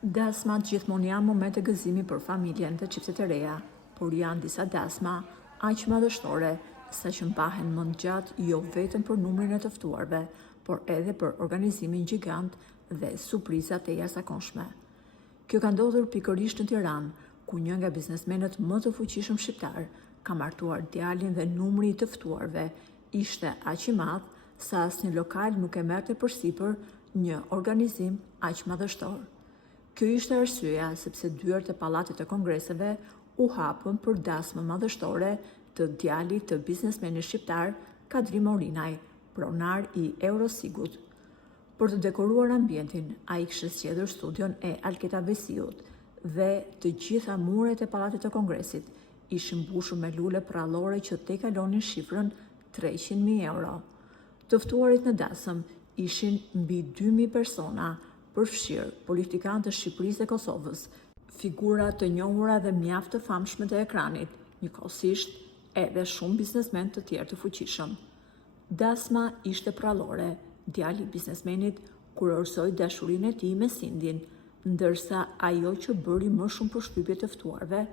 Dasmat gjithmonë janë momente gëzimi për familjen dhe çiftet e reja, por janë disa dasma aq madhështore sa që mbahen më gjatë jo vetëm për numrin e të ftuarve, por edhe për organizimin gjigant dhe surprizat e jashtëzakonshme. Kjo ka ndodhur pikërisht në Tiranë, ku një nga biznesmenët më të fuqishëm shqiptar ka martuar djalin dhe numri i të ftuarve ishte aq i madh sa asnjë lokal nuk e merrte përsipër një organizim aq madhështor. Kjo ishte arsyeja sepse dyert e pallatit të kongreseve u hapën për dasmë madhështore të djalit të biznesmenit shqiptar Kadri Morinaj, pronar i Eurosigut. Për të dekoruar ambientin, ai kishte zgjedhur studion e Alketa Vesiut dhe të gjitha muret e pallatit të kongresit ishin mbushur me lule prallore që tejkalonin shifrën 300.000 euro. Të ftuarit në dasëm ishin mbi 2.000 persona, përfshirë politikanë të Shqipërisë dhe Kosovës, figura të njohura dhe mjaft të famshme të ekranit, njëkohësisht edhe shumë biznesmen të tjerë të fuqishëm. Dasma ishte prallore, djali i biznesmenit kurorësoi dashurinë e tij me Sindin, ndërsa ajo që bëri më shumë përshtypje të ftuarve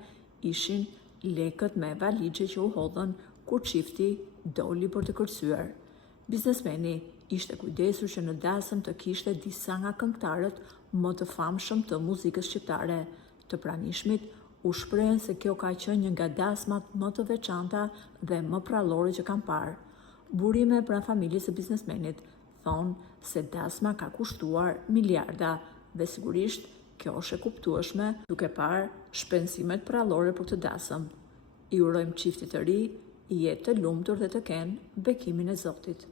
ishin lekët me valixhe që u hodhën kur çifti doli për të kërcyer. Biznesmeni ishte kujdesur që në dasëm të kishte disa nga këngëtarët më të famshëm të muzikës shqiptare. Të pranishmit u shprehen se kjo ka qenë një nga dasmat më të veçanta dhe më prallore që kanë parë. Burime pranë familjes së biznesmenit thonë se dasma ka kushtuar miliarda dhe sigurisht kjo është e kuptueshme duke parë shpenzimet prallore për të dasëm. I urojmë çiftit të ri jetë të lumtur dhe të kenë bekimin e Zotit.